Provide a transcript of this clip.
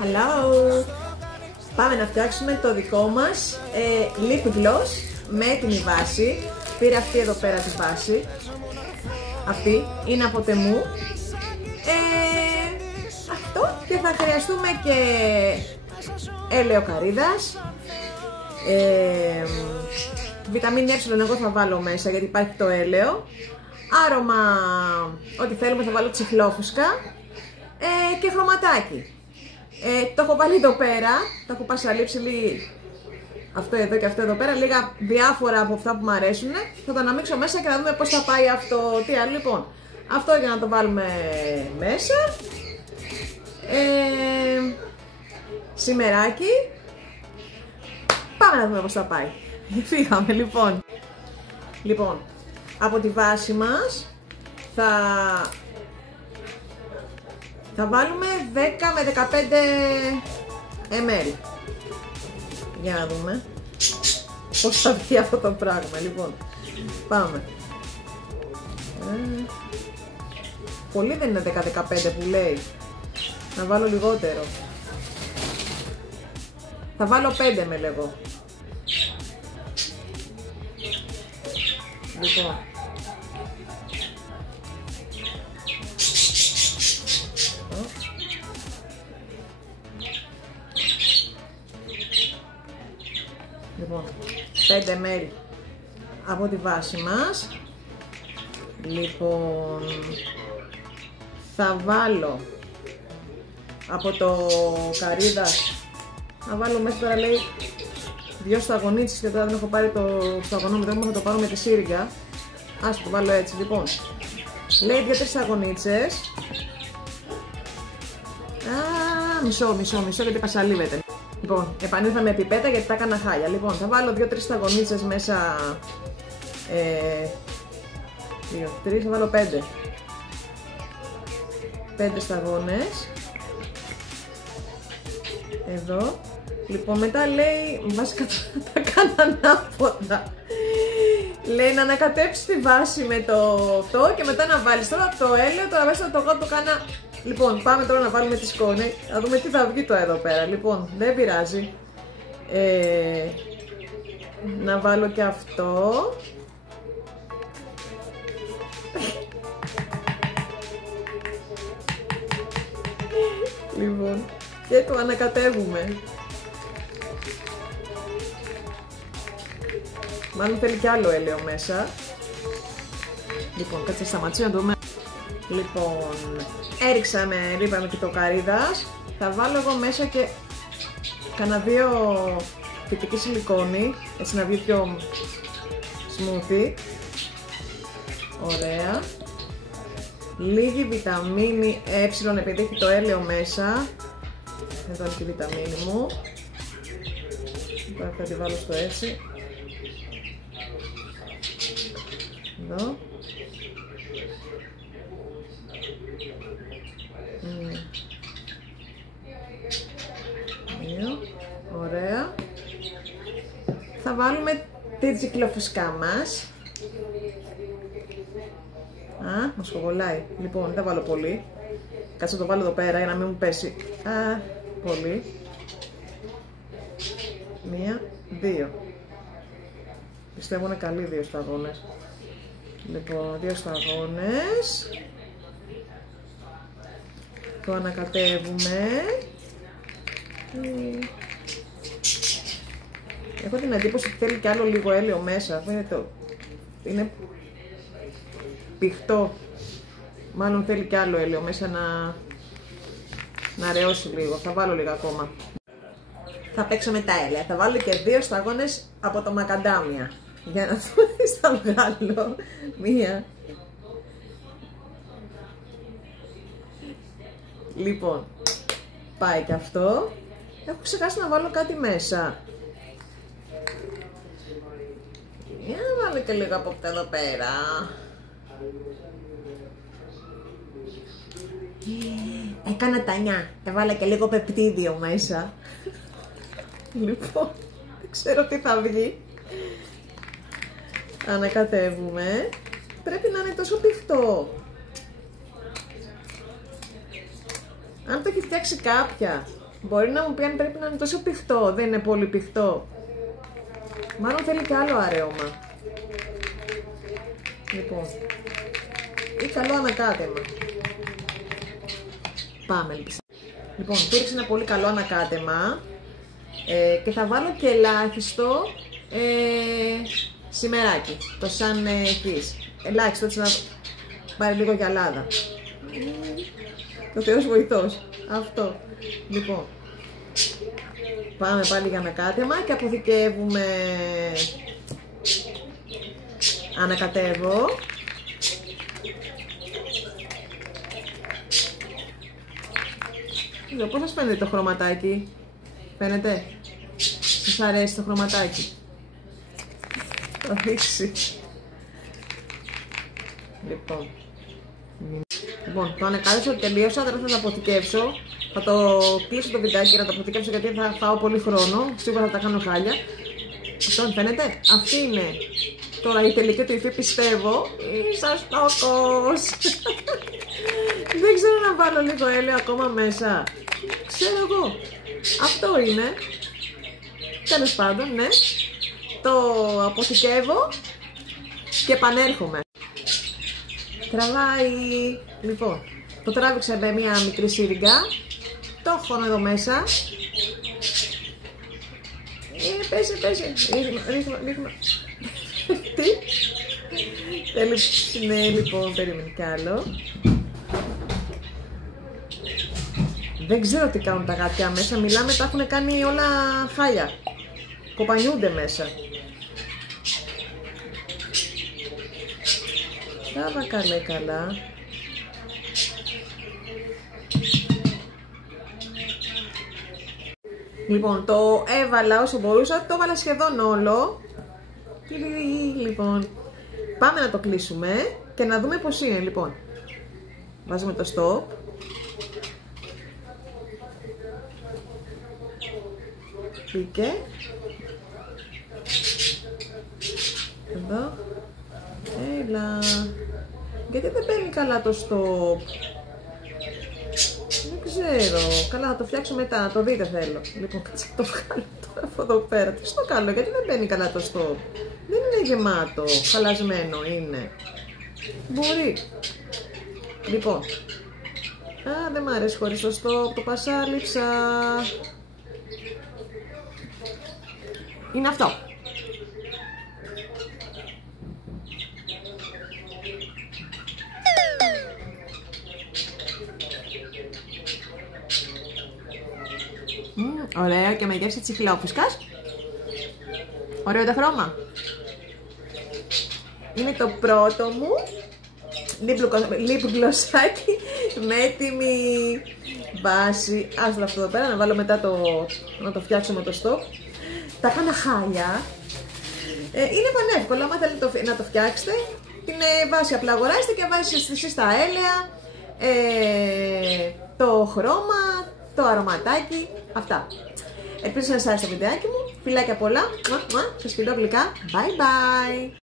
Hello! Πάμε να φτιάξουμε το δικό μας lip gloss με έτοιμη βάση. Πήρα αυτή εδώ πέρα τη βάση. Αυτή είναι από Τεμού. Αυτό, και θα χρειαστούμε και έλαιο καρύδας. Βιταμίνη Ε εγώ θα βάλω μέσα γιατί υπάρχει το έλαιο. Άρωμα, ό,τι θέλουμε θα βάλω τσιχλόφουσκα και χρωματάκι. Το έχω βάλει εδώ πέρα, το έχω πασαλείψει αυτό εδώ και αυτό εδώ πέρα, λίγα διάφορα από αυτά που μου αρέσουν. Θα το αναμίξω μέσα και θα δούμε πώς θα πάει αυτό. Τι άλλο, λοιπόν, αυτό για να το βάλουμε μέσα. Σημεράκι. Πάμε να δούμε πώς θα πάει. Φύγαμε λοιπόν, από τη βάση μας θα βάλουμε 10 με 15 ml. Για να δούμε πώς θα βγει αυτό το πράγμα. Λοιπόν, πάμε. Πολύ δεν είναι 10-15 που λέει. Να βάλω λιγότερο. Θα βάλω 5 ml εγώ. Λοιπόν, λοιπόν 5 ml από τη βάση μας. Λοιπόν, θα βάλω από το καρύδας, θα βάλω μέσα τώρα, λέει 2 σταγονίτσες και τώρα δεν έχω πάρει το σταγονόμετρο μου, θα το πάρω με τη σύριγγα. Ας το βάλω έτσι. Λοιπόν, λέει 2-3 σταγονίτσες. Μισό γιατί πασαλίβεται. Λοιπόν, επανήλθα με πιπέτα γιατί τα έκανα χάλια. Λοιπόν, θα βάλω 2-3 σταγονίτσες μέσα. 2-3, θα βάλω 5. 5 σταγόνες. Εδώ. Λοιπόν, μετά λέει, βασικά τα κάνω ανάποδα. Λέει να ανακατέψεις τη βάση με το αυτό και μετά να βάλεις τώρα το έλαιο, τώρα βάζεις το κάνα. Λοιπόν, πάμε τώρα να βάλουμε τη σκόνη, να δούμε τι θα βγει το εδώ πέρα. Λοιπόν, δεν πειράζει. Να βάλω και αυτό. Λοιπόν, και το ανακατεύουμε. Μάλλον θέλει κι άλλο έλαιο μέσα. Λοιπόν, κάτσε σταματήσω να δούμε. Λοιπόν, έριξα είπαμε και το καρύδας. Θα βάλω εγώ μέσα και κάνα 2 φυτική σιλικόνη, έτσι να βγει πιο smoothie. Ωραία. Λίγη βιταμίνη Ε, επειδή έχει το έλαιο μέσα. Εδώ είναι τη βιταμίνη μου. Τώρα θα τη βάλω στο έτσι. Εδώ. Ωραία. Θα βάλουμε τη τσιχλόφουσκα μας. Μας κοβολάει. Λοιπόν, δεν βάλω πολύ. Κάτσε να το βάλω εδώ πέρα για να μην μου πέσει πολύ. 1, 2. Πιστεύω είναι καλή 2 σταγόνες. Λοιπόν, 2 σταγόνες. Το ανακατεύουμε. Έχω την εντύπωση ότι θέλει κι άλλο λίγο έλαιο μέσα. Είναι πηχτό. Μάλλον θέλει κι άλλο έλαιο μέσα να ρεώσει λίγο. Θα βάλω λίγο ακόμα. Θα παίξω με τα έλαια. Θα βάλω και 2 σταγόνες από το μακαντάμια. Για να δούμε τι θα βγάλω. 1. Λοιπόν, πάει και αυτό. Έχω ξεχάσει να βάλω κάτι μέσα. Για να βάλω και λίγο από αυτά εδώ πέρα. Έκανα τανιά. Έβαλα και λίγο πεπτίδιο μέσα. Λοιπόν, δεν ξέρω τι θα βγει. Ανακατεύουμε. Πρέπει να είναι τόσο πηχτό. Αν το έχει φτιάξει κάποια Μπορεί να μου πει αν πρέπει να είναι τόσο πηχτό. Δεν είναι πολύ πηχτό. Μάλλον θέλει και άλλο αρέωμα. Λοιπόν. Ή καλό ανακάτεμα. Πάμε, ελπίζω. Λοιπόν, του ρίξα ένα πολύ καλό ανακάτεμα. Και θα βάλω και ελάχιστο σημεράκι. Το σαν kiss. Ελάχιστο, έτσι να πάρει λίγο γυαλάδα. Ο Θεός βοηθός. Αυτό. Λοιπόν. Πάμε πάλι για ανακάτεμα και αποθηκεύουμε. Ανακατεύω. Πώς σας φαίνεται το χρωματάκι? Φαίνεται? Σας αρέσει το χρωματάκι? Το δείξει. Λοιπόν, το ανακάλυψα ότι τελείωσα, τώρα θα το αποθηκεύσω. Θα το κλείσω το βιντεάκι να το αποθηκεύσω γιατί θα φάω πολύ χρόνο. Σίγουρα θα τα κάνω χάλια. Αυτό φαίνεται? Αυτή είναι τώρα η τελική του υφή, πιστεύω. Είσαι στόκος. Δεν ξέρω να βάλω λίγο έλαιο ακόμα μέσα. Ξέρω εγώ. Αυτό είναι. Τέλος πάντων, ναι. Το αποθηκεύω και επανέρχομαι. Τραβάει. Λοιπόν, το τράβηξα με μια μικρή σύριγγα. Το έχω εδώ μέσα. Πέσε. Ρίχνω. Τι? Ναι, λοιπόν, περίμενε κι άλλο. Δεν ξέρω τι κάνουν τα γάτια μέσα. Μιλάμε, τα έχουν κάνει όλα χάλια. Κοπανιούνται μέσα. Τράβα καλά. Λοιπόν, το έβαλα όσο μπορούσα, το έβαλα σχεδόν όλο. Λοιπόν, πάμε να το κλείσουμε και να δούμε πώς είναι. Λοιπόν, βάζουμε το stop. Μπήκε. Εδώ. Έλα. Γιατί δεν μπαίνει καλά το stop? Δεν ξέρω. Καλά, θα το φτιάξω μετά. Να το δείτε θέλω. Λοιπόν, κάτσε να το βγάλω τώρα από εδώ πέρα. Τι στο κάνω, γιατί δεν μπαίνει καλά το stop? Δεν είναι γεμάτο. Χαλασμένο είναι. Μπορεί. Λοιπόν. Α, δεν μ' αρέσει χωρίς το stop. Το πασάλιψα. Είναι αυτό. Ωραία, και με γεύση τσιχλόφουσκας. Ωραίο το χρώμα. Είναι το πρώτο μου lip γλωσσάκι με έτοιμη βάση. Άστα αυτό εδώ πέρα, να βάλω μετά να το φτιάξω με το στόπ. Τα έκανα χάλια. Είναι πανεύκολο, άμα θέλετε να το φτιάξετε. Την βάση απλά αγοράζετε και βάζετε εσείς τα έλαια, το χρώμα, το αρωματάκι, αυτά. Ελπίζω να σας άρεσε το βιντεάκι μου. Φιλάκια πολλά. Σας φιλώ γλυκά. Bye bye.